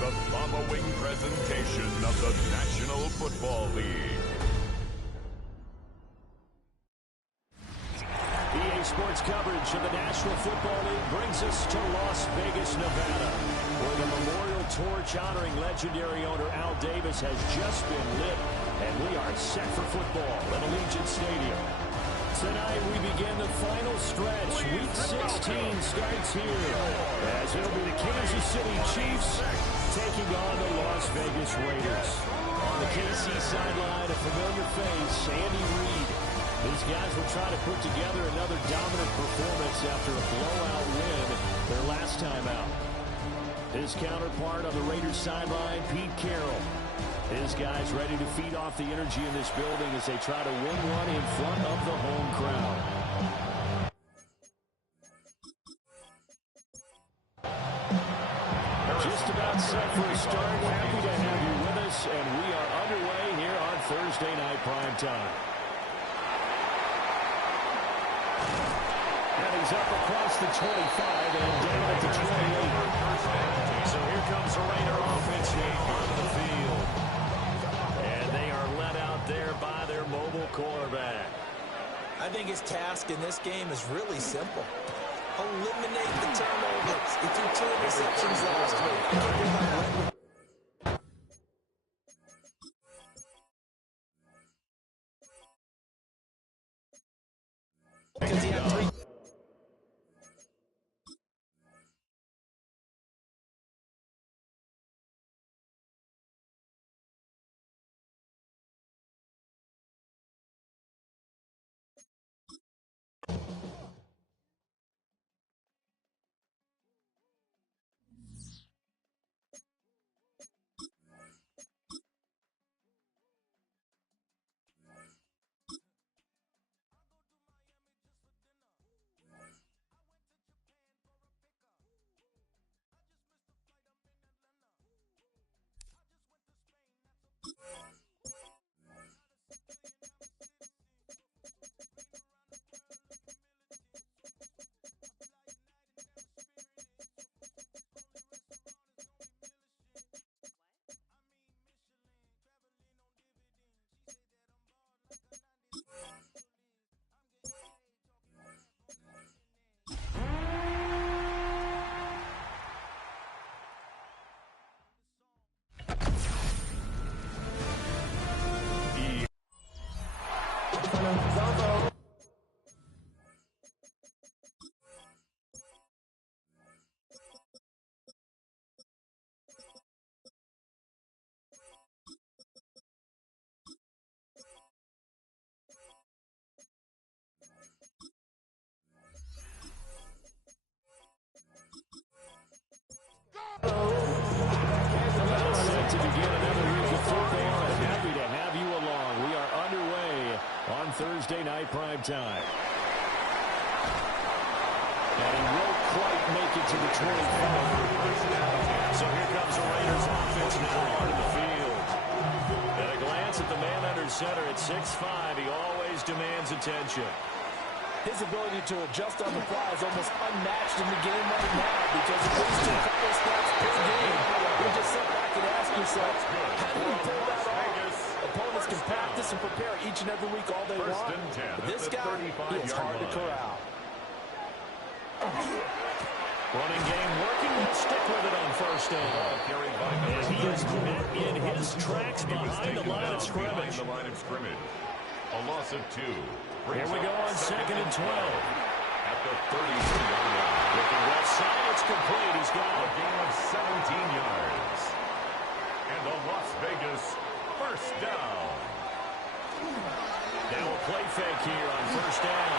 the following presentation of the National Football League. EA Sports coverage of the National Football League brings us to Las Vegas, Nevada, where the memorial torch honoring legendary owner Al Davis has just been lit, and we are set for football at Allegiant Stadium. Tonight we begin the final stretch. Week 16 starts here, as it'll be the Kansas City Chiefs taking on the Las Vegas Raiders. On the KC sideline, a familiar face, Andy Reid. These guys will try to put together another dominant performance after a blowout win their last time out. His counterpart on the Raiders sideline, Pete Carroll. His guys ready to feed off the energy in this building as they try to win one in front of the home crowd. Just about set for a start. Happy to have you with us, and we are underway here on Thursday Night Prime Time. And he's up across the 25 and down at the 28. So here comes the Raider offense on the field. And they are let out there by their mobile quarterback. I think his task in this game is really simple. Eliminate the turnovers. He threw 2 interceptions last week. I can't believe how went. Because he had 3. To begin another week of football, and happy to have you along. We are underway on Thursday Night Prime Time. And he won't quite make it to the 25. So here comes the Raiders offense now onto the field. At a glance at the man under center at 6'5", he always demands attention. His ability to adjust on the fly is almost unmatched in the game right now because it goes to a couple of snaps per game. You just sit back and ask yourself, how do we pull that off? Opponents can practice and prepare each and every week all they want. But this guy, he is hard to corral. Running game working. He'll stick with it on first down. And he is met in his tracks behind the line of scrimmage. A loss of 2. Here we go on 2nd and 12. At the 33-yard line. Looking left side, it's complete. He's got a gain of 17 yards. And a Las Vegas first down. Now a play fake here on first down.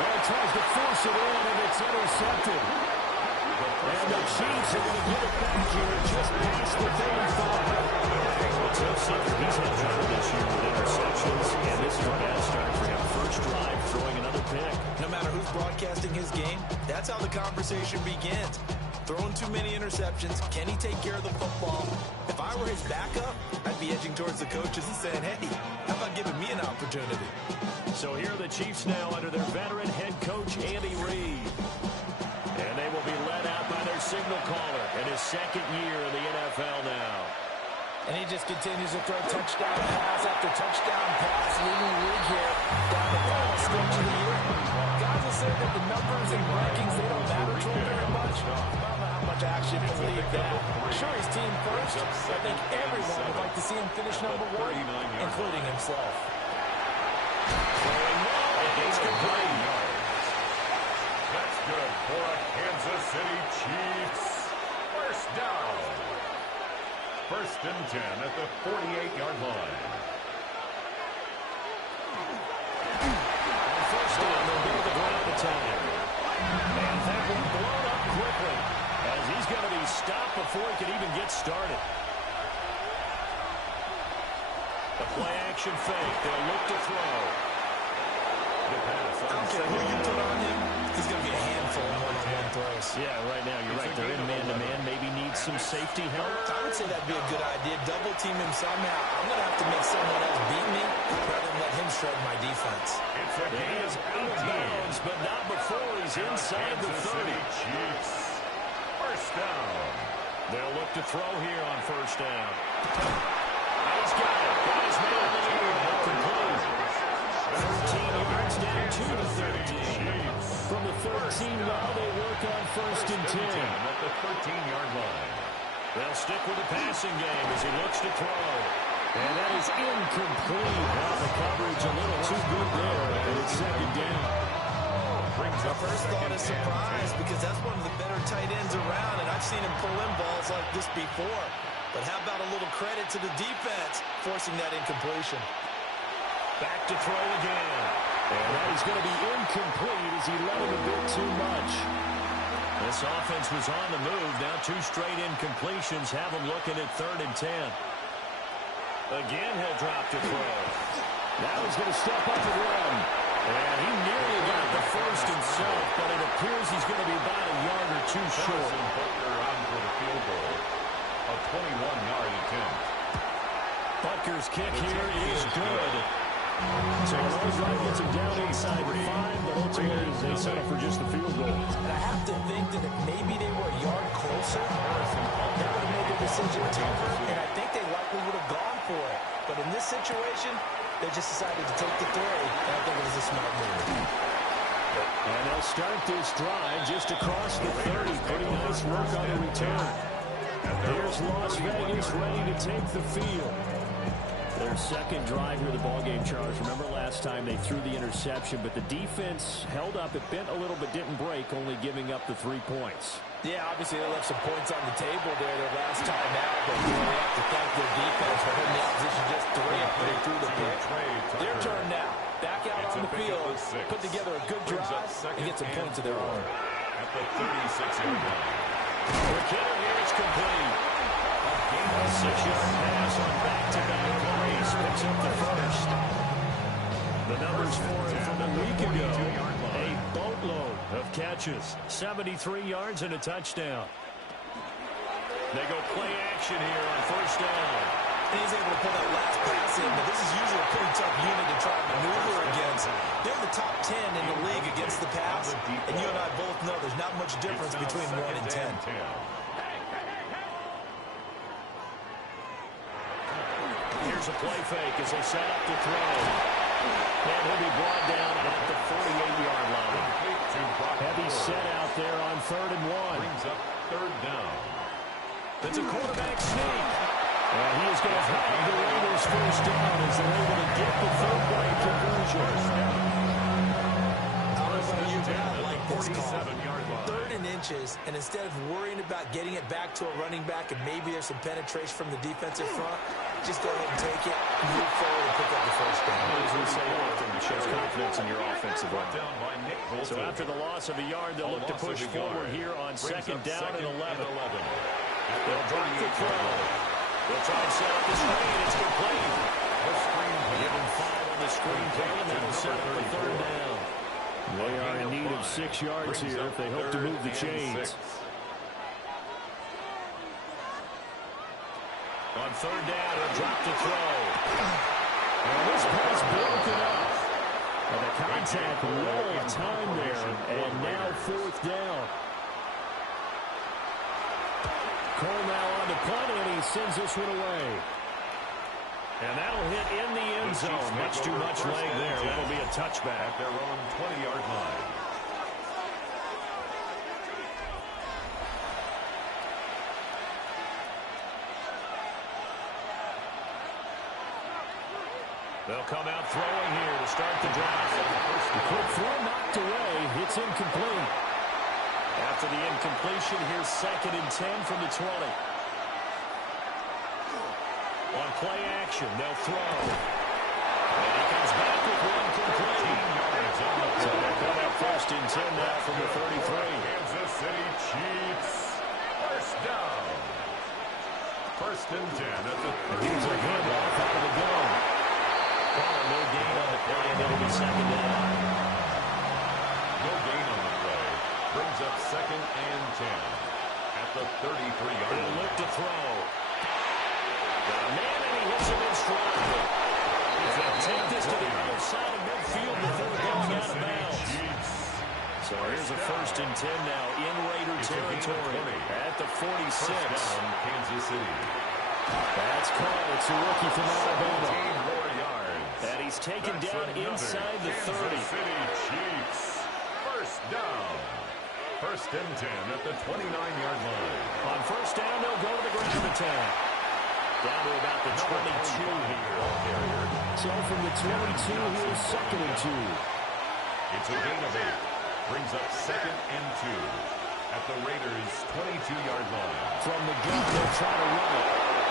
Well, he tries to force it in, and it's intercepted. And the Chiefs are going to get it back here just past the 35. He's had trouble this year with interceptions, and this is a bad start for him. First drive, throwing another pick. No matter who's broadcasting his game, that's how the conversation begins. Throwing too many interceptions, can he take care of the football? If I were his backup, I'd be edging towards the coaches and saying, hey, how about giving me an opportunity? So here are the Chiefs now under their veteran head coach, Andy Reid. And they will be led out by their signal caller in his second year in the NFL now. And he just continues to throw touchdown pass after touchdown pass, leading the league here down the final stretch of the year. Guys will say that the numbers and rankings, they don't matter to him very much. I don't know how much I actually believe that. Sure, he's team first. I think everyone would like to see him finish number one, including himself. It's complete. That's good for a Kansas City Chiefs. First down. First and 10 at the 48-yard line. On first down, they'll go to the ground attack. And that one blown up quickly as he's going to be stopped before he can even get started. The play action fake. They'll look to throw. The pass. Okay, who you put on him, he's going to be a handful of one-on-one throws. Yeah, right now, you're right. They're in man-to-man. Maybe need some safety help. I would say that'd be a good idea. Double team him somehow. I'm going to have to make someone else beat me rather than let him shred my defense. It's a He is out of bounds, but not before he's inside the 30. Chiefs. First down. They'll look to throw here on first down. He's got it. Got his man in the air. That concludes. 13 yards down to the 13. From the 13 now, they work on first and 10. At the 13-yard line. They'll stick with the passing game as he looks to throw. And that is incomplete. Now the coverage a little too good there, and it's second down. My first thought is surprise because that's one of the better tight ends around, and I've seen him pull in balls like this before. But how about a little credit to the defense forcing that incompletion? Back to throw again. And that is going to be incomplete as he let him a bit too much. This offense was on the move. Now two straight incompletions have him looking at 3rd and 10. Again, he'll drop to throw. Now he's going to step up and run. And he nearly got the first himself, but it appears he's going to be about a yard or two short. Butker on for the field goal. A 21-yard attempt. Butker's kick here is good. So Rose Wright gets him down inside the 5, but ultimately they settle for just the field goal. And I have to think that if maybe they were a yard closer, that would have made the decision tougher, and I think they likely would have gone for it. But in this situation, they just decided to take the 3, and I think it was a smart move. And they'll start this drive just across the 30. Pretty nice work on the return. Here's Las Vegas ready to take the field. Their second drive here of the ballgame, Charles. Remember last time they threw the interception, but the defense held up. It bent a little but didn't break, only giving up the 3 points. Yeah, obviously they left some points on the table there their last time out, but you really have to thank their defense for holding the opposition just 3 after they threw the pick. Their turn now. Back out on the field, put together a good drive, and get some points of their own. At the 36-yard line. The kicker here is complete. A 6-yard pass on back-to-back plays. Picks up the first. The numbers for him from a week ago. A boatload of catches. 73 yards and a touchdown. They go play action here on first down. And he's able to pull that last pass in, but this is usually a pretty tough unit to try to maneuver against. They're the top 10 in the league against the pass, and you and I both know there's not much difference between 1 and 10. Here's a play fake as they set up to throw. And he'll be brought down at the 48-yard line. Heavy set out there on 3rd and 1. Brings up 3rd down. It's a quarterback sneak. And he is going to have the Raiders first down as they're able to get the 3rd down conversion. I like this call. 3rd and inches, and instead of worrying about getting it back to a running back and maybe there's some penetration from the defensive front, just go ahead and take it, move forward, and pick up the first down. As we say often, it shows confidence in your offensive line. So after the loss of a yard, they'll look to push forward here on 2nd down and 11. They'll drop the throw. They'll try and set up the screen. It's complete. Give him 5 on the screen play, and that'll set up the 3rd down. They are in need of 6 yards here if they hope to move the chains. On 3rd down, he'll drop to throw. And this pass broken up. And the contact well timed there. And now 4th down. Cole now on to punt, and he sends this one away. And that'll hit in the end zone. Much too much leg there. That'll be a touchback. At their own 20-yard line. They'll come out throwing here to start the drive. The quick throw knocked away. It's incomplete. After the incompletion, here's 2nd and 10 from the 20. On play action, they'll throw. And he comes back with one complete. So they're coming up 1st and 10 now from the 33. Kansas City Chiefs. First down. 1st and 10 at the 30. Here's a handoff out of the gun. No gain on the play, and it'll be 2nd down. No gain on the play. Brings up 2nd and 10 at the 33-yard line. They'll look to throw. Got a man, and he hits him in stride. They'll take this to the other side of midfield before going out of bounds. So here's a 1st and 10 now in Raider territory at the 46. Kansas City. That's caught. It's a rookie from Alabama. 14 more yards. And he's taken down inside the 30. Kansas City Chiefs. First down. 1st and 10 at the 29-yard line. On 1st down, they'll go to the ground attack. Down to about the 22 here. So from the 22, here's 2nd and 2. It's a gain of 8. Brings up 2nd and 2 at the Raiders' 22-yard line. From the gun, they'll try to run it.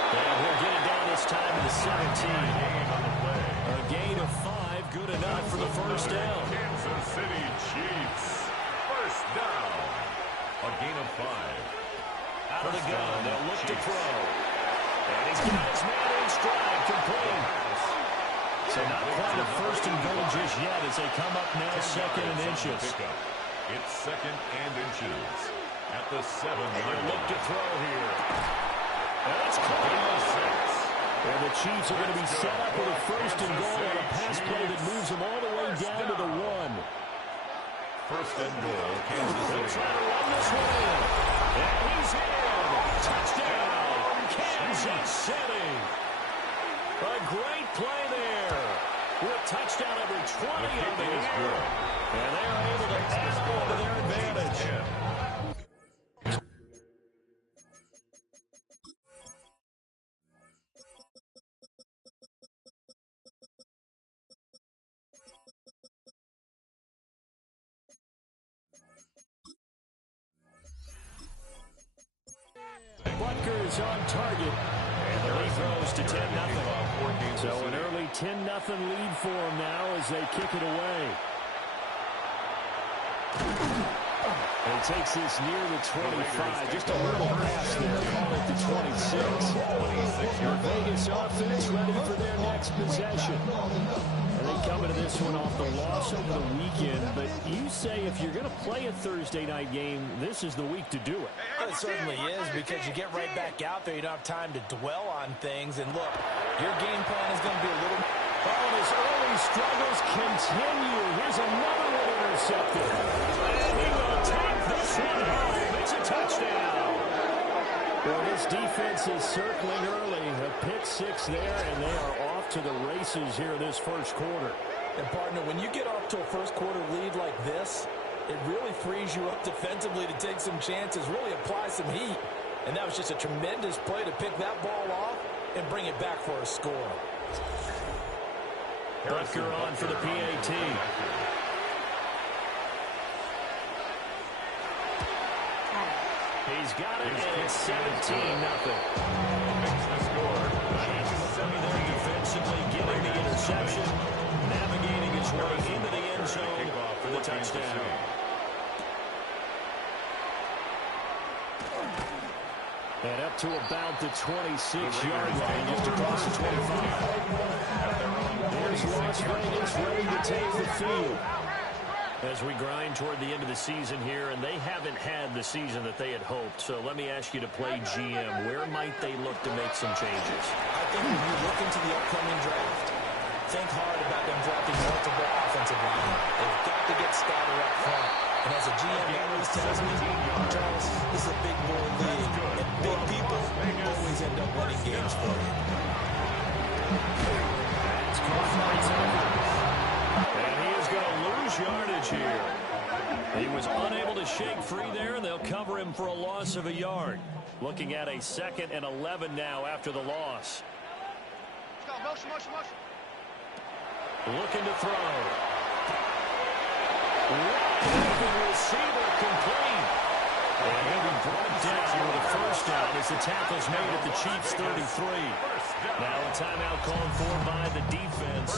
And he'll get it down this time to the 17. On the play. A gain of 5, good enough for the 1st down. Kansas City Chiefs. First down. A gain of 5. Out of the gun, they'll look to throw. And he's got his man in stride, complete. So not quite a 1st and goal just yet as they come up now 2nd and inches. It's 2nd and inches at the 7-yard Look line. to throw here. That's close. And the Chiefs are going to be set up with a 1st and goal on a pass play that moves them all the way down to the 1. 1st and goal, Kansas They'll City. try to run this one in. And he's in. Touchdown, Kansas City. A great play there. With touchdown number 20 on the year. And they are able to add on to their advantage. Butker's on target. And the lead throws to 10-0. So an early 10-0 lead for them now as they kick it away. And he takes this near the 25. Just a little pass there. Call it the 26. The Vegas offense ready for their next possession. And they come into this one off the loss over the weekend. But you say if you're going to play a Thursday night game, this is the week to do it. It certainly is, because you get right back out there. You don't have time to dwell on things. And look, your game plan is going to be a little... Oh, and his early struggles continue. Here's another one intercepted. And he will take this one home. It's a touchdown. Well, this defense is circling early. A pick 6 there, and they are off to the races here in this 1st quarter. And, partner, when you get off to a 1st quarter lead like this, it really frees you up defensively to take some chances, really apply some heat. And that was just a tremendous play to pick that ball off and bring it back for a score. Butker on for the PAT. He's got it, and it's 17-0. Makes the score. There defensively, getting the interception, navigating his way into the end zone for the touchdown. And up to about the 26-yard line, just across the 25. There's Las Vegas ready to take the field. As we grind toward the end of the season here, and they haven't had the season that they had hoped. So let me ask you to play GM. Where might they look to make some changes? I think when you look into the upcoming draft, think hard about them drafting multiple offensive linemen. They've got to get Statter up front. And as a GM always tells me, Charles, this is a big boy league. And big people always end up winning games for you. It's caught by Tucker. And he is going to lose yardage here. He was unable to shake free there, and they'll cover him for a loss of a yard. Looking at a 2nd and 11 now after the loss. Looking to throw. Open receiver complete. And he'll be brought down with a first down as the tackle's made at the Chiefs' 33. Now a timeout called for by the defense.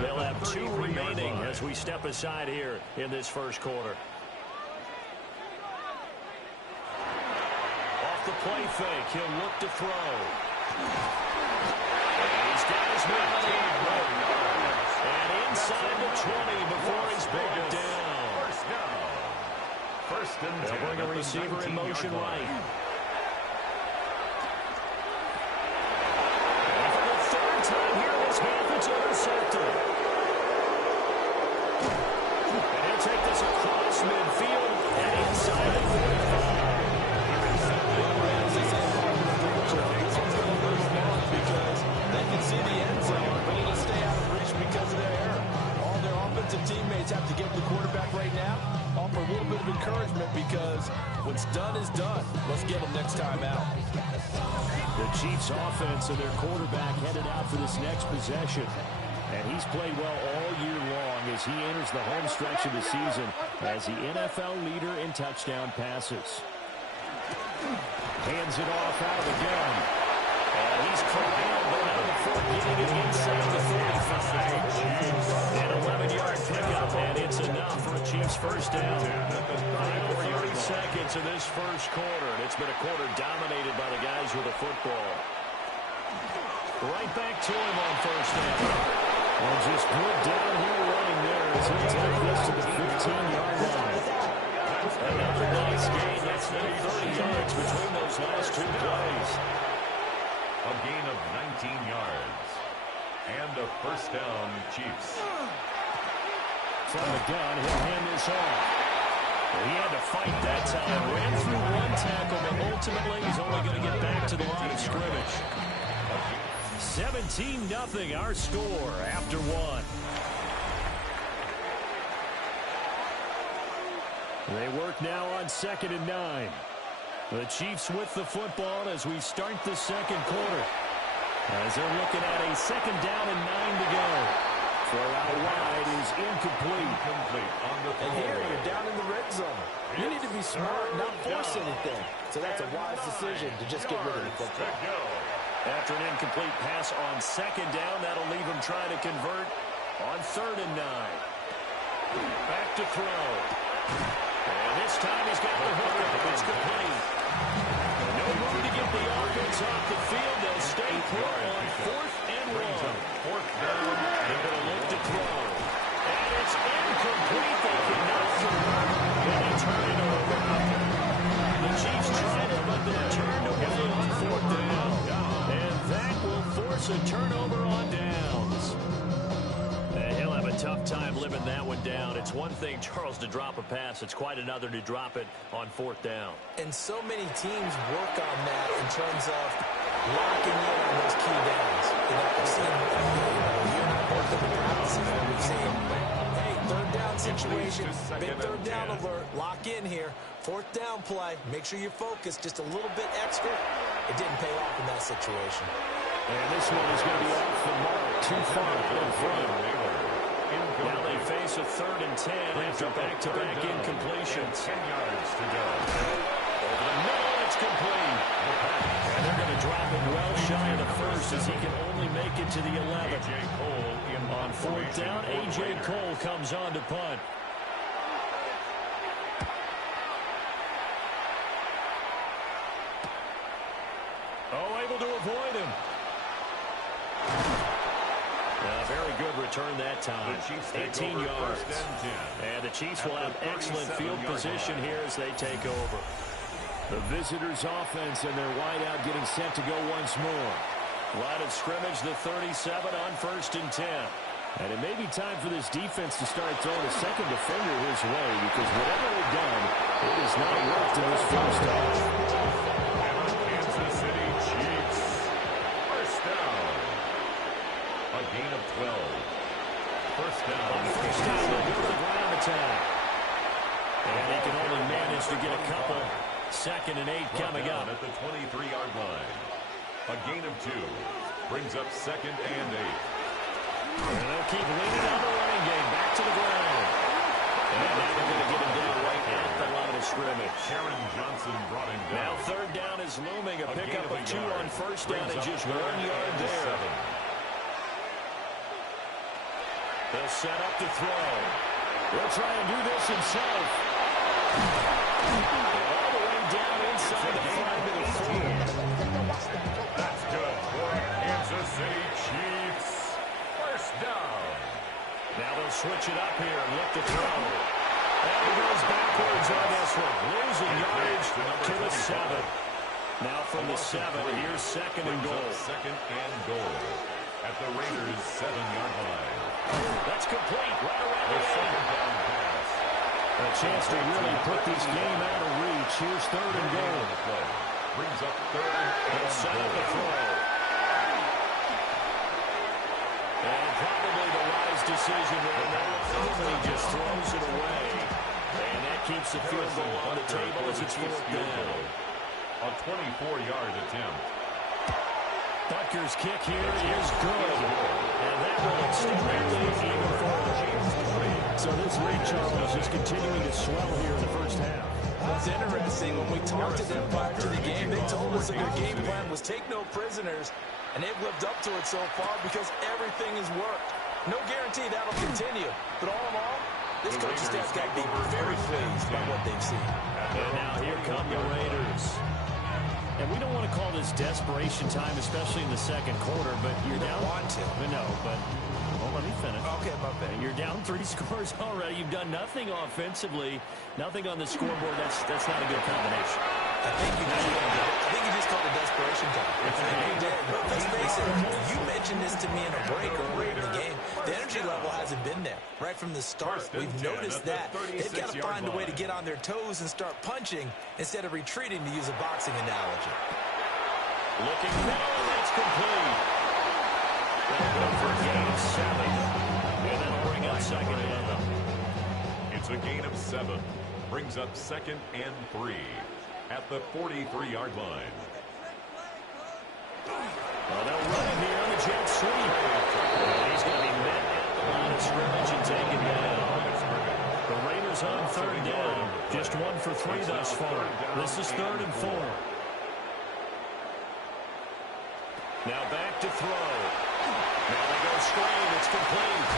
They'll have 2 remaining as we step aside here in this first quarter. Off the play fake, he'll look to throw. And he's got his man. And inside the 20 before he's brought down. First and 10. They'll bring a receiver in motion right. And for the 3rd time here this half, it's intercepted. And he'll take this across midfield and inside the 45. Because they can see the end zone, but it'll stay out of reach because of their error. All their offensive teammates have to get the quarterback right now, offer a little bit of encouragement because what's done is done. Let's get them next time out. The Chiefs offense and their quarterback headed out for this next possession. And he's played well all year long as he enters the home stretch of the season as the NFL leader in touchdown passes. Hands it off out of the gun. And he's corralled, but now before getting it inside the 45. An 11-yard pickup, and it's enough for a Chiefs first down. Final 30 seconds of this first quarter, and it's been a quarter dominated by the guys with the football. Right back to him on first down. And just good downhill running there as he takes this to the 15-yard line. Another nice gain. That's 30 yards between those last 2 plays. A gain of 19 yards. And a first down, Chiefs. From the gun, he'll hand this off. He had to fight that time. Ran through 1 tackle, but ultimately he's only going to get back to the line of scrimmage. 17-0 our score after 1. They work now on 2nd and 9. The Chiefs with the football as we start the second quarter. As they're looking at a 2nd down and 9 to go. Throw out wide is incomplete. And here you're down in the red zone. You need to be smart, not force anything. So that's a wise decision to just get rid of the football. After an incomplete pass on 2nd down, that'll leave him trying to convert on 3rd and 9. Back to throw. And this time he's got the hook up. It's complete. No room to get the offense off the field. They'll stay put on 4th and 1. 4th down. They're going to look to throw. And it's incomplete. They cannot convert. And they turn it over. The Chiefs tried it, but they turned away on 4th down. And that will force a turnover on downs. He'll have a tough time living that one down. It's one thing, Charles, to drop a pass. It's quite another to drop it on 4th down. And so many teams work on that in terms of locking in on those key downs. You know, I've seen, you and I both in the practices that we've seen. Hey, 3rd down situation, big 3rd down alert, lock in here. 4th down play, make sure you're focused just a little bit extra. It didn't pay off in that situation. And this one is going to be off the mark, too far in front. Now they face a 3rd and 10 after back-to-back incompletions. 10 yards to go. Over the middle, it's complete. And they're going to drop him well shy of the first as he can only make it to the 11. A.J. Cole in On 4th down, A.J. Cole comes on to punt. Oh, able to avoid him. A very good return that time. 18 yards. And the Chiefs will have excellent field position here as they take over. The visitors' offense and their wideout getting set to go once more. Line of scrimmage, the 37 on 1st and 10. And it may be time for this defense to start throwing a second defender his way, because whatever they've done, it has not worked in this first half. Kansas City Chiefs. First down. A gain of 12. First down. First down, they'll go to the ground attack. And they can only manage to get a couple. 2nd and 8 coming up. At the 23-yard line. A gain of 2. Brings up 2nd and 8. And they'll keep leaning on the running game. Back to the ground. And now they're going to get him down right at the line of scrimmage. Sharon Johnson brought him down. Now 3rd down is looming. A pickup of 2 on first down and just 1 yard there. They'll set up to throw. He'll try and do this himself. All the way down inside the 5 to the 4. That's good for Kansas City Chiefs. First down. Now they'll switch it up here and look to throw. And he goes backwards on this one. Losing yardage to the 7. Now from the 7, here's 2nd and goal. 2nd and goal. At the Raiders' 7-yard line. That's complete. Right around The the second down pass. A chance to really put this game out of reach. Here's 3rd and goal. Brings up 3rd and set up the throw. And probably the wise decision right now. He just throws it away. And that keeps the field goal on the table as it's 4th down. A 24-yard attempt. Butker's kick here is good. And that will extend that lead even further. So this lead, Charles, is continuing to swell here in the first half. What's interesting, when we talked to them prior to the game, they told us that their game plan was take no prisoners, and they've lived up to it so far because everything has worked. No guarantee that'll continue, but all in all, this coaching staff's got to be very pleased by what they've seen. And now here come the Raiders. And we don't want to call this desperation time, especially in the second quarter, but you're down. Want to. No, but well, let me finish. Okay, my bad. You're down 3 scores already. You've done nothing offensively, nothing on the scoreboard. That's not a good combination. I think you just called it desperation time. You did. Let's face it. You mentioned this to me in a break earlier in the game. The energy level hasn't been there right from the start. We've noticed that. They've got to find a way to get on their toes and start punching instead of retreating, to use a boxing analogy. Looking down, that's complete. They'll go for a gain of 7. And that'll bring up 2nd down. It's a gain of 7. Brings up 2nd and 3 at the 43-yard line. Well, they'll run it here on the jet sweep. He's going to be met at the line of scrimmage and taken down. The Raiders on 3rd down. Just 1 for 3 thus far. This is 3rd and 4. Now back to throw. Now they go screen. It's complete.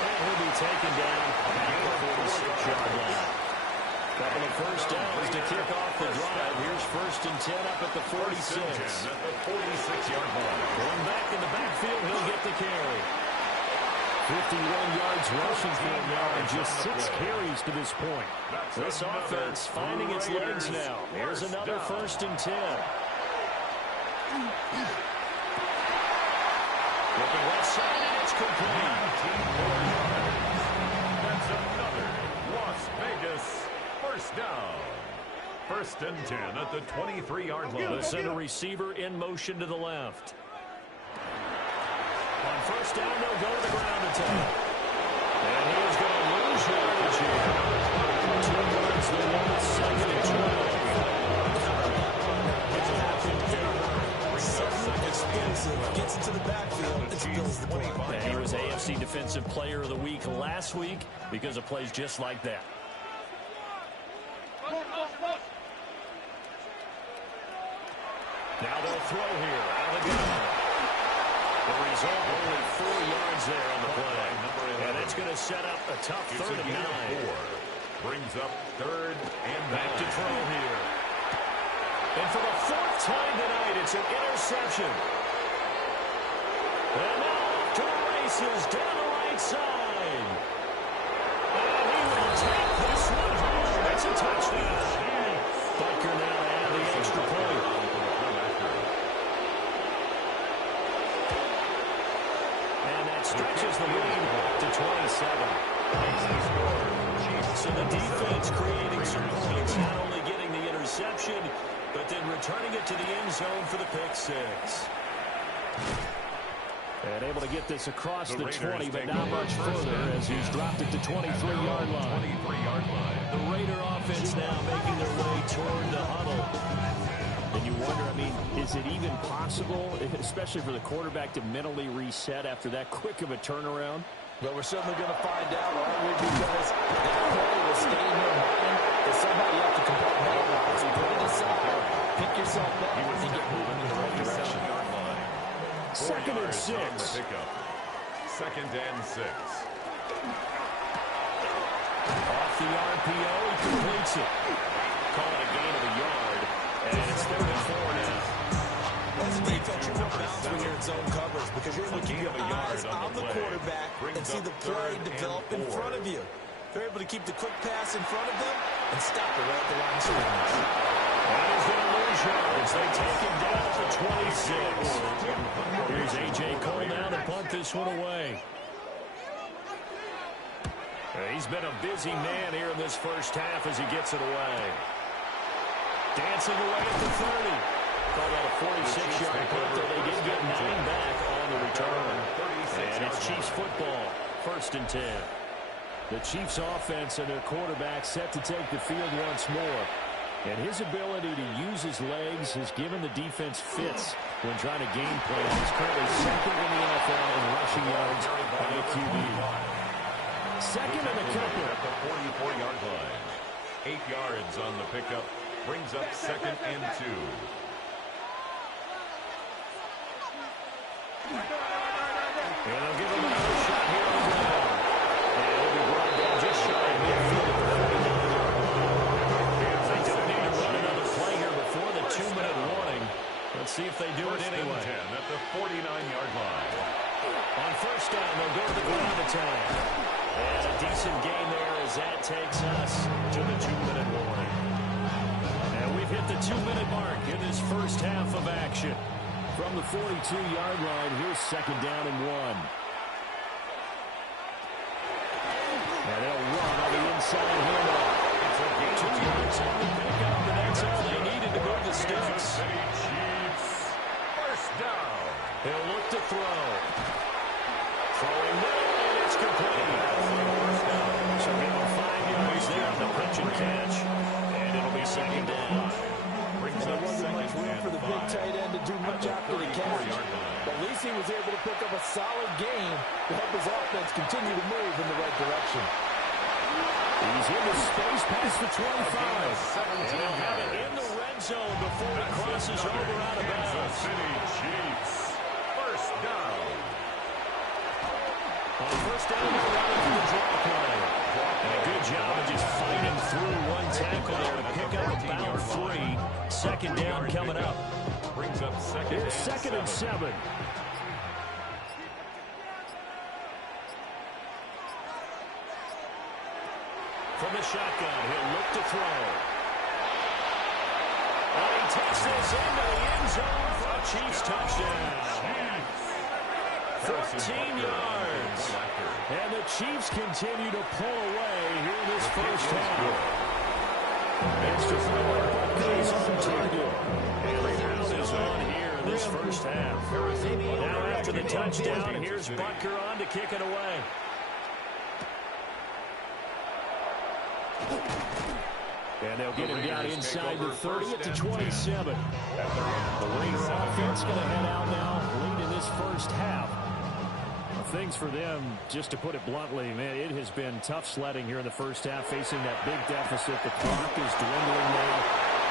And he'll be taken down at the 46-yard line. Couple of first downs to kick off the drive. Here's 1st and 10 up at the 46. At the 46-yard line. Going back in the backfield, he'll get the carry. 51 yards rushing for him now, and just 6 carries to this point. This offense finding its legs now. Here's another 1st and 10. Looking left side, and it's complete. That's another Las Vegas first down. 1st and 10 at the 23-yard line. The center receiver in motion to the left. On 1st down, they'll go to the ground attack. And he is going to lose yardage here. 2 yards, the one at 2nd and 12. Explosive, gets into the backfield, and spills the ball. And he was AFC Defensive Player of the Week last week because of plays just like that. Now they'll throw here out of the gun. The result, only 4 yards there on the play. And it's going to set up a tough 3rd and 9. Brings up 3rd and 9. Back to throw here. And for the 4th time tonight, it's an interception. And now off to the races down the right side. And he will take this one home. It's a touchdown. Butker now to add the extra point. returning it to the end zone for the pick six. And able to get this across the 20, but not much further as he's dropped it to 23-yard line. The Raider offense now making their way toward the huddle. And you wonder, I mean, is it even possible, especially for the quarterback, to mentally reset after that quick of a turnaround? But we're certainly going to find out, only because that play will stay in your mind. That somehow you have to compartmentalize. You put it aside, pick yourself up, and get moving in the right direction. Second and 6. Second and 6. Off the RPO, he completes it. Call it a gain of a yard, and it's 3rd and 4 now. As a defense, you're more balanced when you're in zone coverage because you're able to keep your eyes on the quarterback and see the play develop in front of you. They're able to keep the quick pass in front of them and stop it right at the line of scrimmage. That is going to lose yards. They take him down to 26. Here's A.J. Cole now to punt this one away. He's been a busy man here in this first half as he gets it away. Dancing away at the 30. Call that a 46-yard punt, though they did get 9 back on the return. And it's Chiefs football, 1st and 10. The Chiefs offense and their quarterback set to take the field once more. And his ability to use his legs has given the defense fits when trying to game plan. He's currently 2nd in the NFL in rushing yards by a QB. Second and a couple. At the 44-yard line. 8 yards on the pickup. Brings up 2nd and 2. And they'll give him another shot here on the ground. And he'll be brought down just shy of midfield at the 49-yard line. They don't need to run another play here before the 2-minute warning. Let's see if they do it anyway. 10 at the 49-yard line. On 1st down, they'll go to the ground attack. And a decent gain there as that takes us to the 2-minute warning. And we've hit the 2-minute mark in this first half of action. From the 42-yard line, here's 2nd down and 1. And they'll run on the inside handoff. It's a gain of 2 yards on the pickup, and that's all they needed to move the sticks. City Chiefs. First down. He'll look to throw. Throwing middle, and it's complete. So give him 5 yards there on the pitch and catch. And it'll be 2nd down. There wasn't much room for the big tight end to do much after the catch. But at least he was able to pick up a solid gain to help his offense continue to move in the right direction. He's into space past the 25. And he'll have it in the red zone before he crosses over out of bounds. City Chiefs. First down. On 1st down, they're running through the draw play. And a good job of just fighting through one tackle there to pick up about 3. 2nd down coming up. Brings up 2nd Here's 2nd and 7. From the shotgun, he'll look to throw. And he takes this into the end zone for a Chiefs touchdown. 14 yards. And the Chiefs continue to pull away here in this first half. Extra point goes on target. And the foul is on here in this first half. Now after the touchdown, here's Butker on to kick it away. And they'll get him down inside the 30 at the 27. The Raider offense going to head out now, lead in this first half. Things for them, just to put it bluntly, man, it has been tough sledding here in the first half, facing that big deficit. The clock is dwindling now.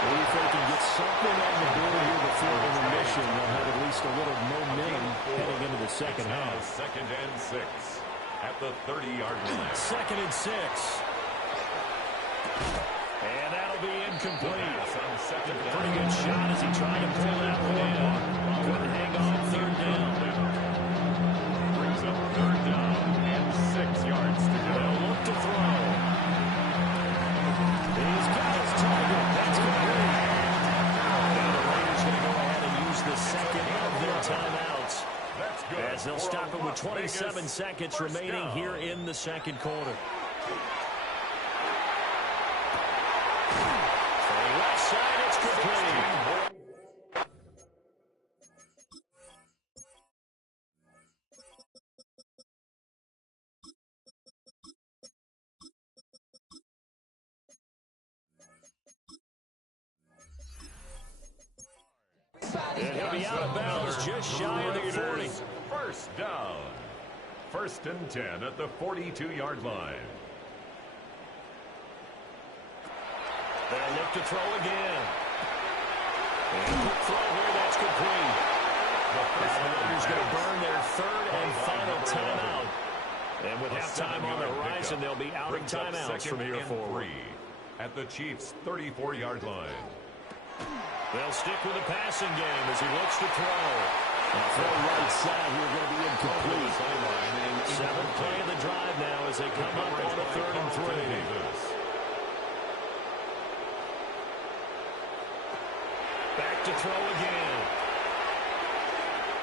Maybe if they can get something on the board here before intermission, they'll have at least a little momentum heading into the second half. 2nd and 6 at the 30-yard line. 2nd and 6. And that'll be incomplete. Pretty good shot as he tried to pull that one in. Couldn't hang on 3rd down. Brings up 3rd down and 6 yards to go. They'll look to throw. He's got his target. That's complete. Now the Raiders going to go ahead and use the 2nd of their timeouts. That's good. As they'll stop it with 27 seconds remaining here in the 2nd quarter. Left side, it's complete. And he'll be out of bounds just shy of the 40. First down. 1st and 10 at the 42-yard line. They'll look to throw again. And quick throw here, that's complete. He's going to burn their 3rd and final timeout. And with halftime on the horizon, they'll be out of timeouts from here forward. At the Chiefs' 34-yard line. They'll stick with the passing game as he looks to throw. Throw right side here going to be incomplete. 7th play of the drive now as they come up on a 3rd and 3. Back to throw again.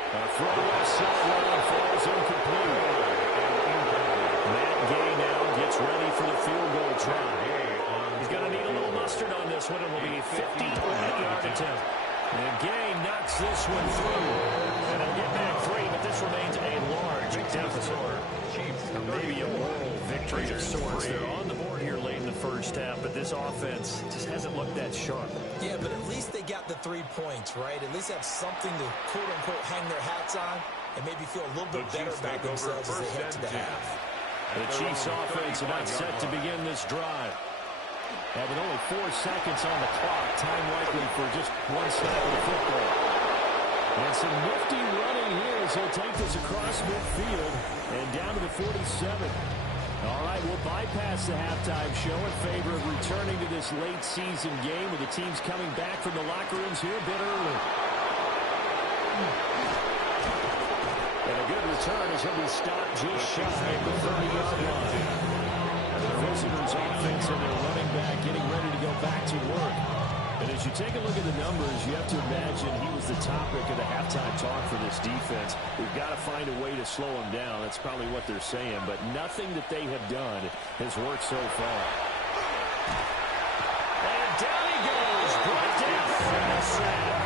A throw left sideline falls incomplete. Matt Gay now gets ready for the field goal try. He's going to need a little mustard on this one. It will be a 58-yard attempt. And Gay knocks this one through. And they'll get back 3, but this remains a large deficit. Maybe a moral victory of sorts. They're on the board here late in the first half, but this offense just hasn't looked that sharp. Yeah, but at least they got the 3 points, right? At least have something to, quote-unquote, hang their hats on and maybe feel a little bit better about themselves as they head to the half. The Chiefs offense about set to begin this drive. With only 4 seconds on the clock, time likely for just one snap of the football. And some nifty running here as he'll take this across midfield and down to the 47. All right, we'll bypass the halftime show in favor of returning to this late season game with the teams coming back from the locker rooms here a bit early. And a good return as he'll be stopped just shy of the 30-yard line. The visitors' offense and their running back getting ready to go back to work. And as you take a look at the numbers, you have to imagine he was the topic of the halftime talk for this defense. We've got to find a way to slow him down. That's probably what they're saying. But nothing that they have done has worked so far. And down he goes. Brought down for the sack.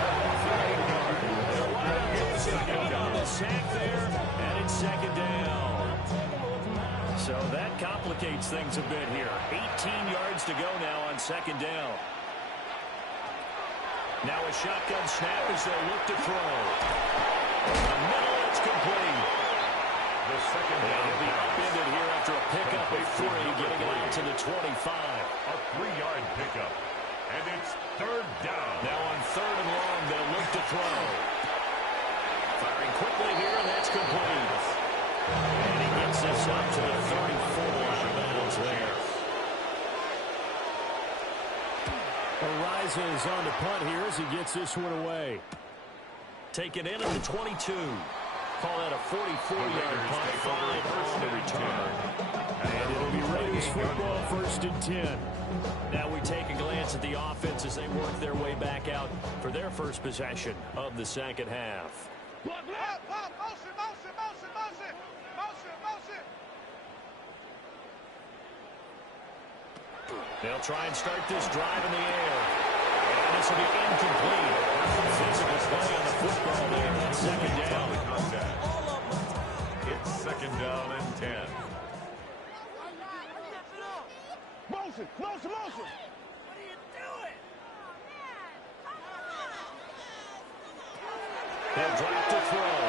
On the sack there, and it's 2nd down. So that complicates things a bit here. 18 yards to go now on 2nd down. Now a shotgun snap as they look to throw. The middle, it's complete. The 2nd down will be upended here after a pickup of 3, getting it out to the 25. A 3-yard pickup. And it's 3rd down. Now on 3rd and long, they'll look to throw. Firing quickly here, and that's complete. And he gets this up to the 34 out of bounds there. Ariza is on the punt here as he gets this one away. Taken in at the 22. Call that a 44-yard punt. 5 on the return. And it'll be Raiders football, 1st and 10. Now we take a glance at the offense as they work their way back out for their first possession of the 2nd half. They'll try and start this drive in the air. And this will be incomplete. Physical play on the football there. That's 2nd down. It's 2nd down and 10. Motion! Motion! Motion! They'll drop to throw.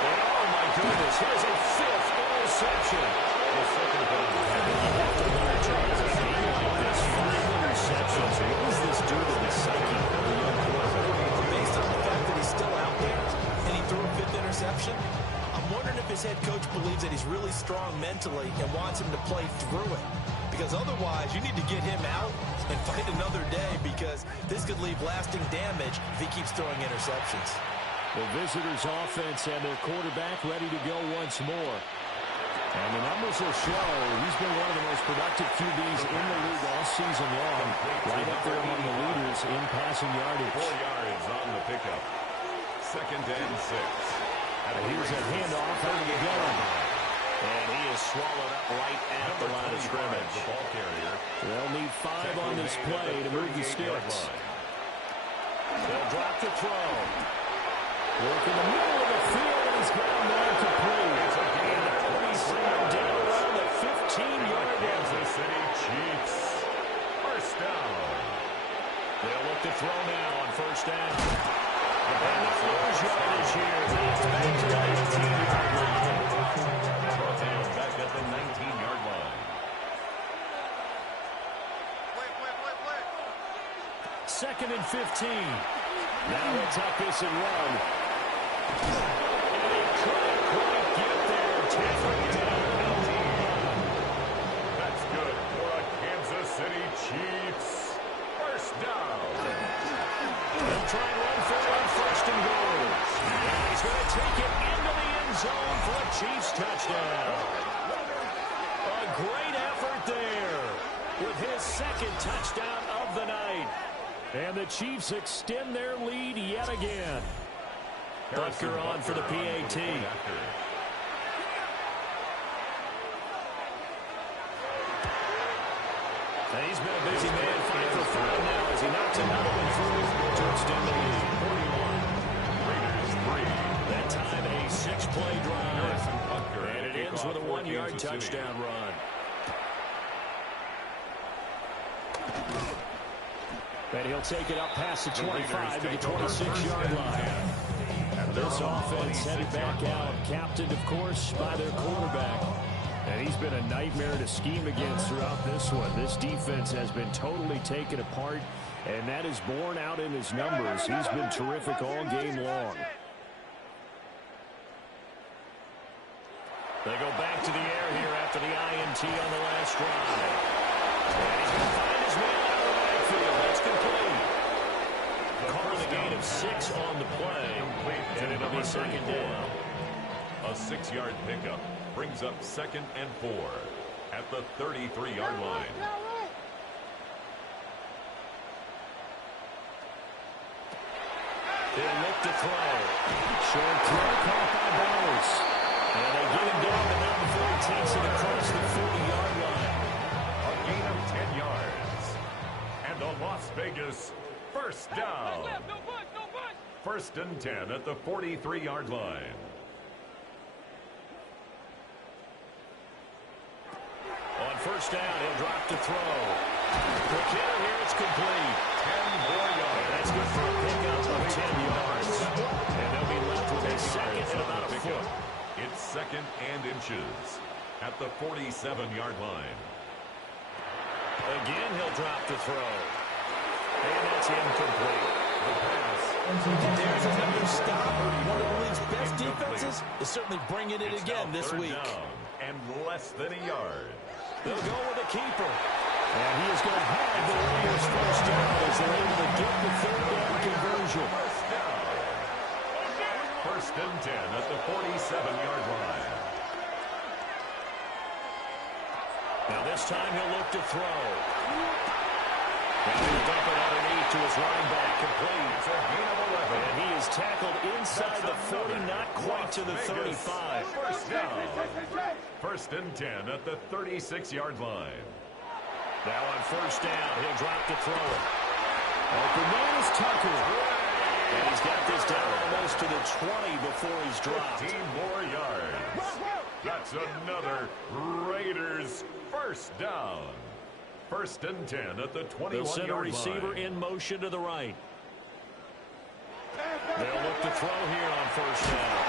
And oh my goodness, here's a 5th interception. The 2nd down. You have to wonder, Charles, a game like this, 5 interceptions. What does this do to the psyche of the young quarterback? Based on the fact that he's still out there and he threw a 5th interception, I'm wondering if his head coach believes that he's really strong mentally and wants him to play through it. Because otherwise, you need to get him out and fight another day because this could leave lasting damage if he keeps throwing interceptions. The visitors' offense and their quarterback ready to go once more. And the numbers will show he's been one of the most productive QBs in the league all season long. Right up there among the leaders in passing yardage. 4 yards on the pickup. 2nd and 6. Here's a handoff over the gun. And he is swallowed up right at the line of scrimmage. The ball carrier. They'll need 5 on this play to move the sticks. They'll drop to throw. Work in the middle of the field, and he's got him there complete. And the 47 down around the 15-yard line. Kansas City Chiefs. 1st down. They'll look to throw now on 1st down. And they'll lose yardage here. It's back to the 19-yard line. Brought down back at the 19-yard line. Second and 15. Now he'll tuck this and run. And he couldn't quite get there. Tackling down. That's good for a Kansas City Chiefs. First down. They'll try and run for it on first and goal. And he's going to take it into the end zone for a Chiefs touchdown. A great effort there with his second touchdown of the night. And the Chiefs extend their lead yet again. Butker on for the PAT. And he's been a busy man, 5 for 5 now as he knocks another one through to extend the lead. 41. Raiders 3. That time a 6-play drive. And it ends with a 1-yard touchdown run. And he'll take it up past the 25 to the 26-yard line. This offense headed back out, captained, of course, by their quarterback. And he's been a nightmare to scheme against throughout this one. This defense has been totally taken apart, and that is borne out in his numbers. He's been terrific all game long. They go back to the air here after the INT on the last drive. And he's going to find his man out of the backfield. That's complete. Calling a gain of 6 on the play, and it'll be second down. A 6-yard pickup brings up 2nd and 4 at the 33-yard line. They'll look to throw. Short throw caught by Bowers. And they get him down, but not before he takes it across the 40-yard line. A gain of 10 yards. And a Las Vegas first down. First and 10 at the 43-yard line. On first down, he'll drop to throw. The kicker here, it's complete. 10 more yards. That's good for a pickup of 10 yards. And they'll be left with a second and about a foot. It's 2nd and inches at the 47-yard line. Again, he'll drop to throw. And that's incomplete. The pass. There's another stop. One of the league's best defenses is certainly bringing it again this week. Down and less than a yard. They'll go with the keeper. And he is going to have the Raiders first down as they're able to get the third down conversion. First down. First and 10 at the 47-yard line. Now this time he'll look to throw. And he'll dump it underneath to his running back, complete. It's a gain of 11. And he is tackled inside the 40, not quite to the 35. First down. First and 10 at the 36-yard line. Now on first down, he'll drop to throw it. Open man is Tucker. And he's got this down almost to the 20 before he's dropped. 15 more yards. That's another Raiders first down. First and 10 at the 21-yard line. They'll send a receiver in motion to the right. They'll look to throw here on first down.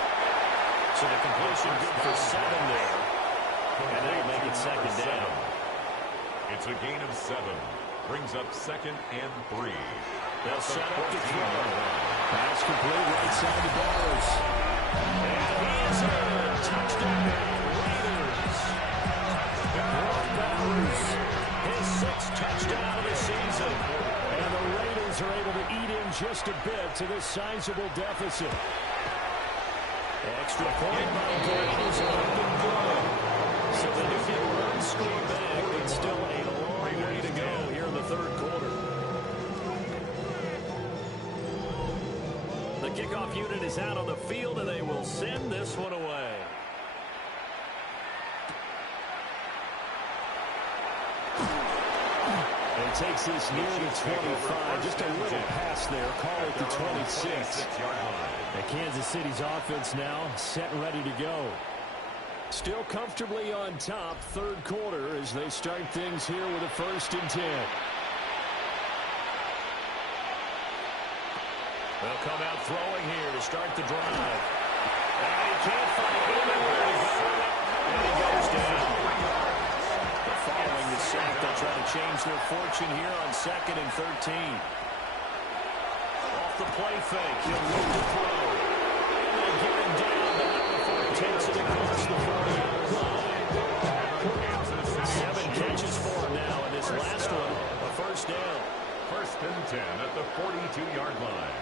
So the completion good for 7 there. And they'll make it second down. It's a gain of 7. Brings up 2nd and 3. They'll set up to throw. Pass complete right side to Bowers. And he is in. Touchdown, Raiders. Brock Bowers, his 6th touchdown of the season. And the Raiders are able to eat in just a bit to this sizable deficit. Extra point by Gain is up and good. So they do get one score back, but still a long way to go here in the third quarter. The kickoff unit is out on the field, and they will send this one away. And takes this near the 25. Just a little pass there. Call it the 26. And Kansas City's offense now set and ready to go. Still comfortably on top, third quarter, as they start things here with a first and 10. They'll come out throwing here to start the drive. And he can't find anywhere to go with it. And he goes down. Following the sack, they'll try to change their fortune here on 2nd and 13. Off the play fake, he'll look to throw. And they get him down, but not before it takes it across the 40-yard line. 7 catches for him now, and this last one, a first down. 1st and 10 at the 42-yard line.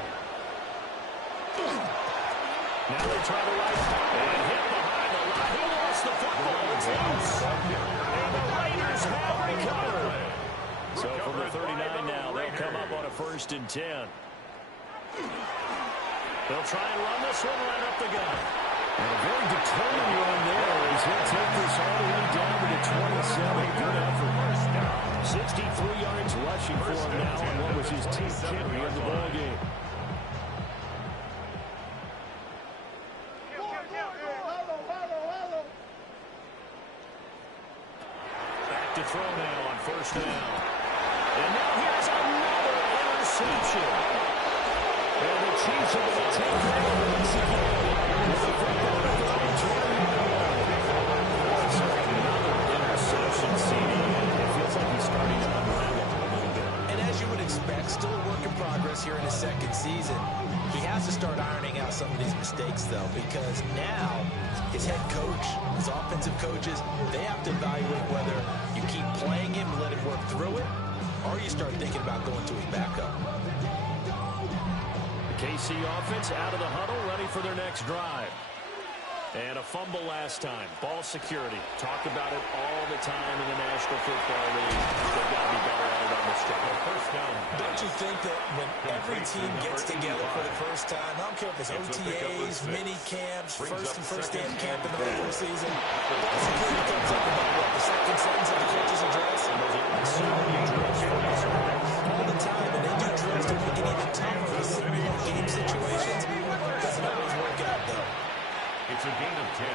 Now they try to right and hit behind the line. He lost the football. It's loose. And the Raiders have recovered. So from the 39 now, they'll come up on a 1st and 10. They'll try and run this one right up the gut. And a very determined run there as he'll take this all the way down to the 27. Good effort. 63 yards rushing for him now on what was his team carry of the ball game. Back to throw now on 1st down. And now here's another interception. And the Chiefs are going to take that once again. Interception, CD. It feels like he's starting to unravel a little bit. And as you would expect, still a work in progress here in his 2nd season. He has to start ironing out some of these mistakes, though, because now his head coach, his offensive coaches, they have to evaluate whether you keep playing him, let him work through it, or you start thinking about going to his backup. The KC offense out of the huddle, ready for their next drive. And a fumble last time. Ball security. Talk about it all the time in the National Football League. They've got to be better at it on this drive. 1st down. Don't you think that when every team gets together for the first time, I don't care if it's OTAs, mini camps, first day of camp in the regular season, ball security comes up about what, the 2nd sentence of the coach's address? All the time, and they do drills to make it even tougher in game situations. Doesn't always work out, though. It's a gain of 10.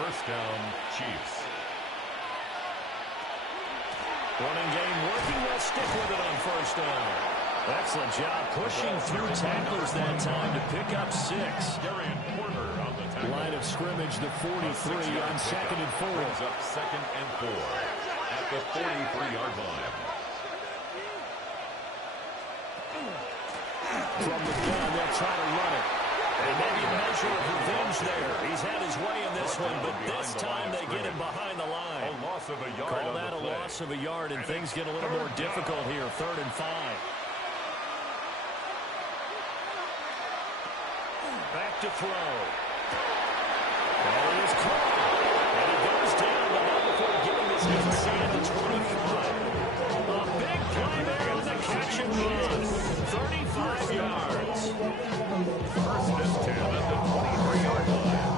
1st down, Chiefs. Running game working. They'll stick with it on 1st down. Excellent job pushing through tacklers that time to pick up 6. Darian Porter on the tackle. Line of scrimmage, the 43 on 2nd and 4. Brings up 2nd and 4 at the 43-yard line. From the gun, they'll try to run it. And maybe a measure of revenge there. He's had his way in this one, but this time they get him behind the line. A loss of a yard. Call that a loss of a yard, and things get a little more difficult here. 3rd and 5. Back to throw. And it is caught. And he goes down, but not before getting his inside the 25. A big play there on the catch and run. 35 yards. 1st and 10 at the 23-yard line.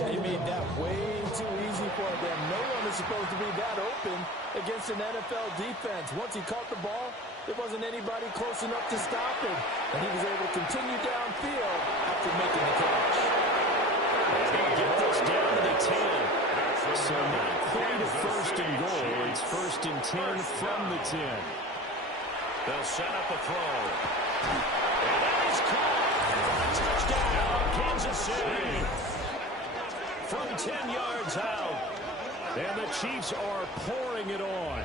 They made that way too easy for them. No one is supposed to be that open against an NFL defense. Once he caught the ball, there wasn't anybody close enough to stop him. And he was able to continue downfield after making the catch. They'll get this down to the 10. So not quite a 1st and goal. It's 1st and 10 from the 10. They'll set up a throw. And that is caught. Touchdown, Kansas City. From 10 yards out. And the Chiefs are pouring it on.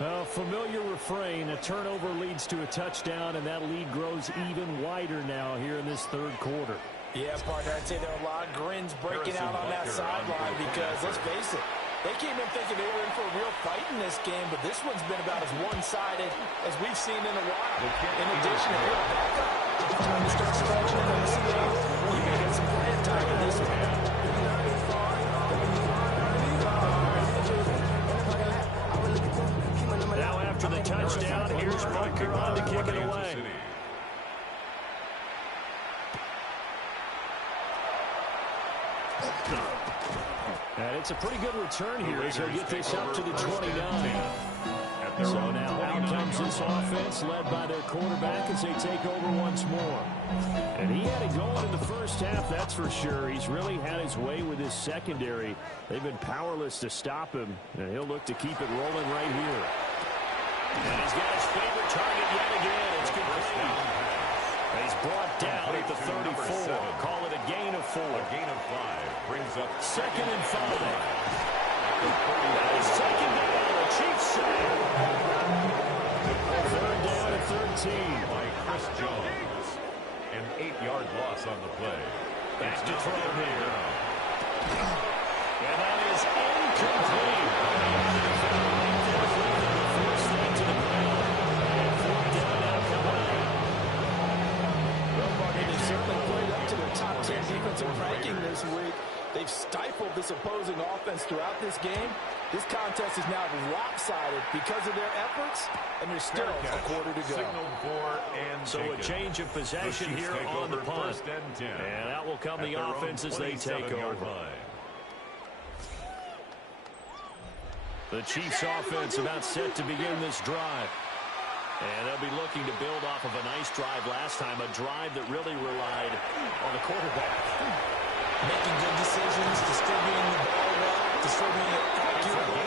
A familiar refrain. A turnover leads to a touchdown, and that lead grows even wider now here in this 3rd quarter. Yeah, partner, I'd say there are a lot of grins breaking out on that sideline because, let's face it, they came in thinking they were in for a real fight in this game, but this one's been about as one-sided as we've seen in a while. In addition, if you're a backup, time to start stretching and loosening up. You may get some playing time in this one. Now after the touchdown, here's Bunker on to kick it away. And it's a pretty good return here as he'll get this up to the 29. So now out comes this offense led by their quarterback as they take over once more. And he had it going in the first half, that's for sure. He's really had his way with his secondary. They've been powerless to stop him, and he'll look to keep it rolling right here. And he's got his favorite target yet again. It's complete. He's brought down at the 34. Call it a gain of 4. A gain of 5 brings up 2nd and 5. That is taken down. The Chiefs save. 3rd down at 13. By Chris Jones. An 8-yard loss on the play. Back to throw here. And that is incomplete. Force that to the ground. 4th down now coming up. They've certainly played up to their top 10 defensive ranking this week. They've stifled this opposing offense throughout this game. This contest is now lopsided because of their efforts, and there's still a quarter to go. Signaled for and So a change of possession here on the punt. And out will come the offense as they take over. The Chiefs offense about set to begin this drive. And they'll be looking to build off of a nice drive last time, a drive that really relied on the quarterback. Making good decisions, distributing the ball well, distributing it accurately,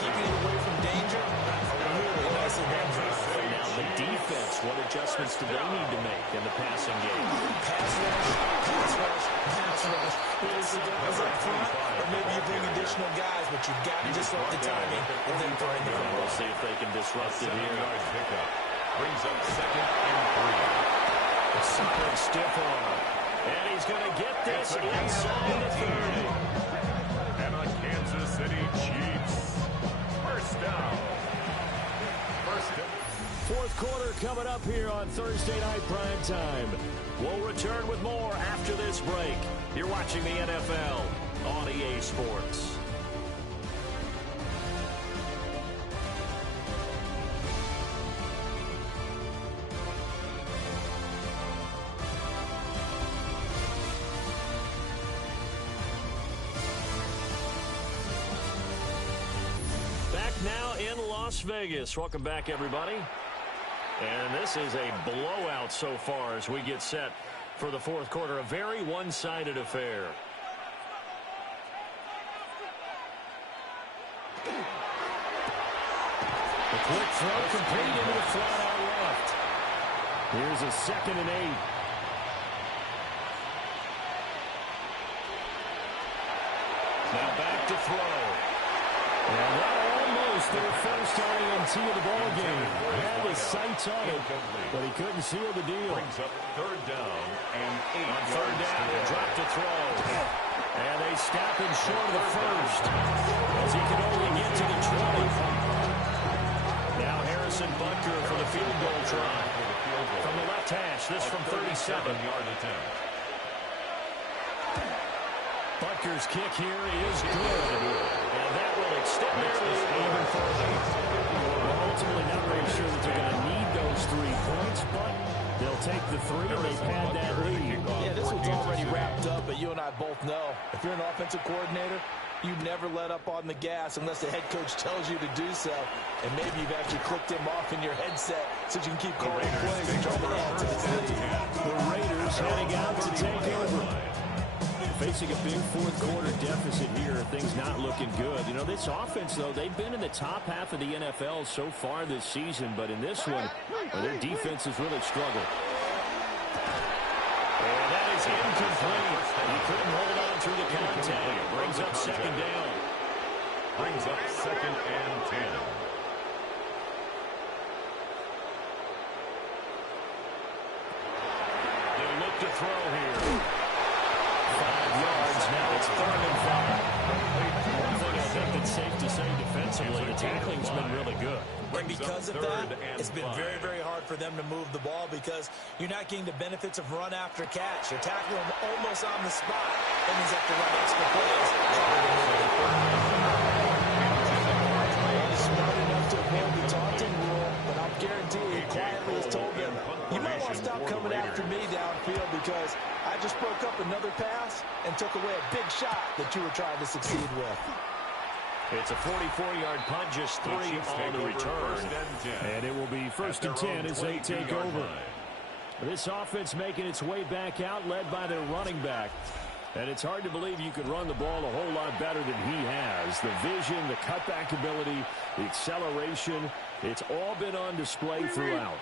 keeping it away from danger. Really nicely done drive. Now the defense, what adjustments do they need to make in the passing game? Pass rush, pass rush, pass rush. Is up front, or maybe you bring additional guys, but you've got to disrupt the timing and then throwing the ball. We'll see if they can disrupt it here. 7-yard pickup brings up 2nd and 3. A super stiff arm. And he's going to get this inside the 30. And a Kansas City Chiefs. First down. First down. 4th quarter coming up here on Thursday Night Prime Time. We'll return with more after this break. You're watching the NFL on EA Sports. Back now in Las Vegas. Welcome back, everybody. And this is a blowout so far as we get set for the 4th quarter. A very one-sided affair. The quick throw complete into the flat out left. Here's a 2nd and 8. Now back to throw. And that almost their first INT of the ball game. Had his sights on it, but he couldn't seal the deal. Brings up 3rd down and 8. On 3rd down, he dropped to throw. And they stop him short of the first, as he can only get to the 20. Now Harrison Butker for the field goal try. From the left hash, this from 37-yard attempt. Butker's kick here is good. And that will extend their lead even further. Well, ultimately not really sure that they're going to need those 3 points, but they'll take the 3 and they've had that lead. Yeah, this one's already wrapped up, but you and I both know if you're an offensive coordinator, you never let up on the gas unless the head coach tells you to do so. And maybe you've actually clicked him off in your headset so you can keep calling plays and trying to add to this lead. The Raiders heading out to take over. Facing a big 4th quarter deficit here, things not looking good. You know, this offense, though, they've been in the top half of the NFL so far this season, but in this one, well, their defense has really struggled. And that is incomplete. He couldn't hold on through the contact. Brings up 2nd down. Brings up 2nd and 10. They'll look to throw here. 5 yards. Now it's 3rd and 5. One thing I think that's safe to say defensively, the tackling's been really good. And because of that, it's been very, very hard for them to move the ball because you're not getting the benefits of run after catch. You're tackling them almost on the spot. That means you have to run extra plays. Smart enough to avoid the taunting rule, but I'm guaranteeing quietly has told them, you might want to stop coming after me downfield because I just broke up another pass and took away a big shot that you were trying to succeed with. It's a 44-yard punt, just 3 on the return. And it will be 1st and 10 as they take over. This offense making its way back out, led by their running back. And it's hard to believe you could run the ball a whole lot better than he has. The vision, the cutback ability, the acceleration, it's all been on display throughout.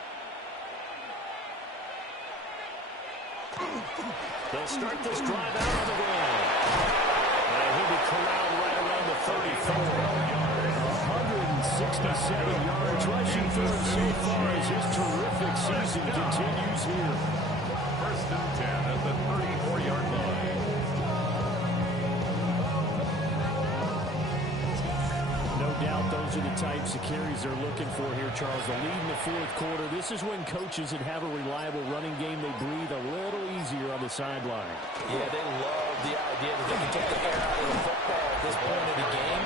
They'll start this drive out on the ground. And he'll be corralled right around the 34. 167 yards rushing for him so far as his terrific season continues here. First and 10 at the 34-yard line. No doubt those are the types of carries they're looking for here, Charles. The lead in the fourth quarter. This is when coaches that have a reliable running game, they breathe a little easier on the sideline. Yeah, they love the idea that they can take the air out of the football at this point of the game.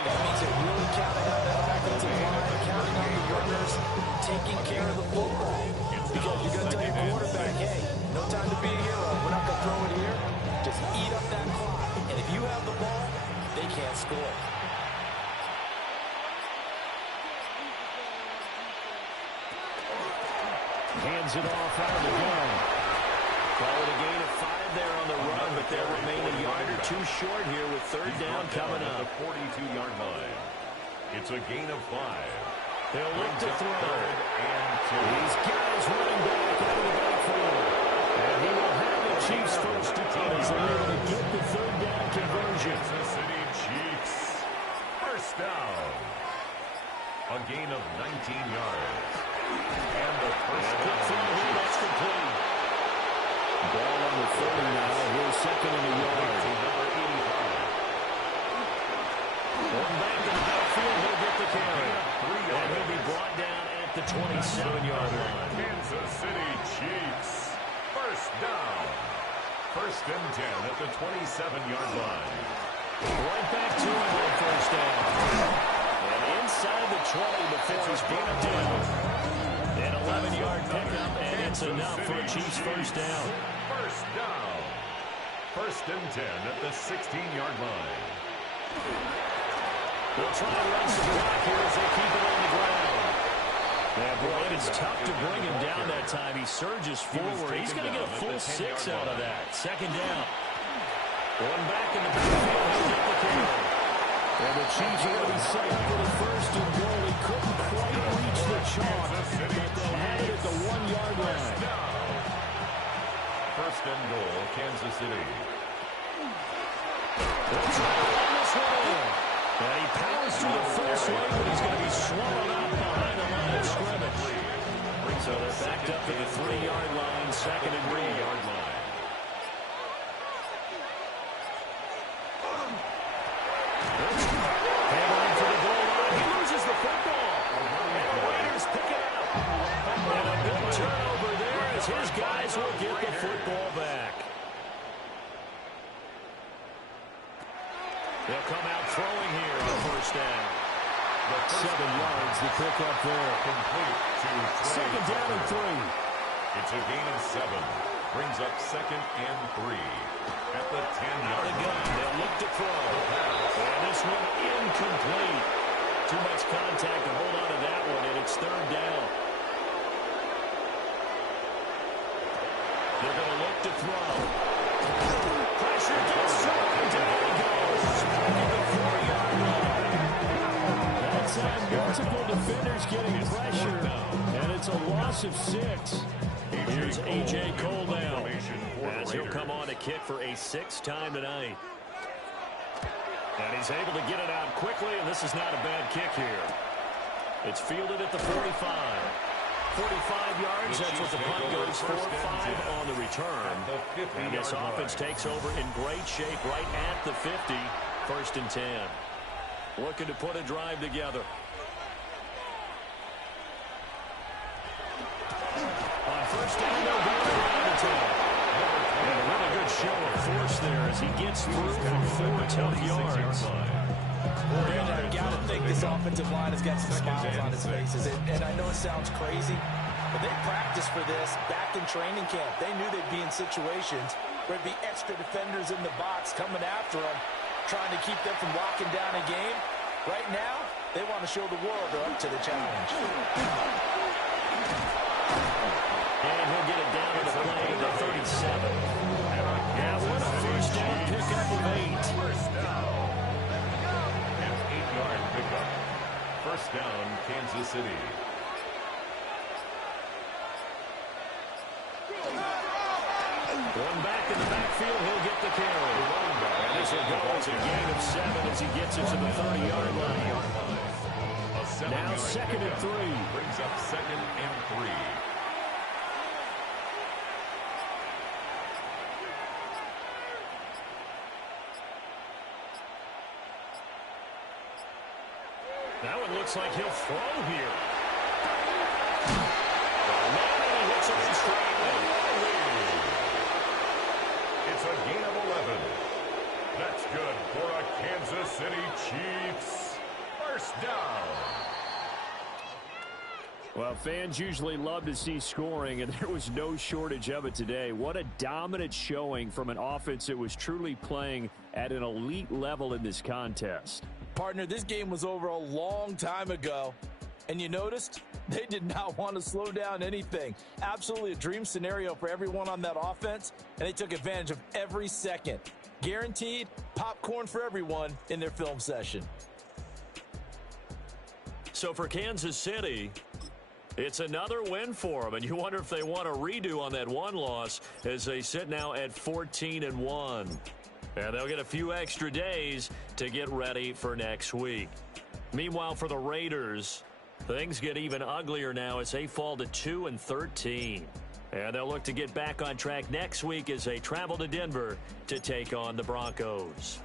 That means they're really counting on that offensive line, counting on the runners, taking care of the football. Because you're going to tell your quarterback, hey, no time to be a hero. We're not going to throw it here. Just eat up that clock. And if you have the ball, they can't score. Hands it off out of the gun. Call it a gain of 5 there on the run, but they'll remain a yard or two short here with third down coming up. The 42-yard line. It's a gain of 5. They'll look to throw. And 2. He's got his running back out of the backfield. And he will have the Chiefs first to come as they're able to get the third down conversion. Kansas City Chiefs. First down. A gain of 19 yards. And the first down. That's complete. Ball on the 30 now. Here's second in the yard. Number 85. Going back to the backfield, he'll get the carry. And he'll be brought down at the 27-yard line. Kansas City Chiefs. First down. First and 10 at the 27-yard line. Right back to him on first down. And inside the 20 before he's brought down. An 11-yard pickup, and it's enough for a Chiefs first down. First down. First and 10 at the 16-yard line. They'll try to run some block here as they keep it on the ground. Yeah, boy, it's tough to bring him down that time. He surges forward. He's going to get a full 6 out of that. Second down. One back in the backfield. He'll get the carry. And the Chiefs are going to be set up for the first and goal. He couldn't quite reach the chalk, but they'll have it at the 1-yard line. First and goal, Kansas City. They'll try to run this one in. And he powers through the first wave, but he's going to be swallowed up behind the line of scrimmage. So they're backed up at the 3-yard line, second and 3-yard line. Hammering for the goal line. He loses the football. And the Raiders pick it up. And a big turnover there as his guys will get the football back. They'll come out throwing here on first down. 7 yards to pick up there. Complete to second down and 3. It's a gain of 7. Brings up second and 3. At the 10-yard line. They'll look to throw. And this one incomplete. Too much contact to hold on to that one, and it's third down. They're going to look to throw. Pressure gets thrown. Down he goes. Back at the 4-yard line. That time, multiple defenders getting pressure, and it's a loss of 6. Here's A.J. Cole now, as he'll come on to kick for a 6th time tonight. And he's able to get it out quickly, and this is not a bad kick here. It's fielded at the 45. 45 yards, that's what the punt goes for. 5 on the return. And this offense takes over in great shape right at the 50. First and 10. Looking to put a drive together. On first down, they'll go around the town. And a really good show of force there as he gets through for 4 tough yards. And I got to think this offensive line has got some smiles on his faces. And I know it sounds crazy, but they practiced for this back in training camp. They knew they'd be in situations where there'd be extra defenders in the box coming after them, trying to keep them from locking down a game. Right now, they want to show the world they're up to the challenge. And he'll get it down to the play, the 37. And a Yeah, what a first down pickup of 8. First down. An 8-yard pickup. First down, Kansas City. One back in the backfield, he'll get the carry. And this will go as a gain of 7 as he gets it to the 30-yard line. Now 2nd and 3. Brings up 2nd and 3. Now it looks like he'll throw here. And he hits it straight. It's a gain of 11. That's good for a Kansas City Chiefs. First down. Well, fans usually love to see scoring, and there was no shortage of it today. What a dominant showing from an offense that was truly playing at an elite level in this contest. Partner, this game was over a long time ago, and you noticed they did not want to slow down anything. Absolutely a dream scenario for everyone on that offense, and they took advantage of every second. Guaranteed popcorn for everyone in their film session. So for Kansas City, it's another win for them, and you wonder if they want a redo on that one loss as they sit now at 14-1. And they'll get a few extra days to get ready for next week. Meanwhile, for the Raiders, things get even uglier now as they fall to 2-13. And they'll look to get back on track next week as they travel to Denver to take on the Broncos.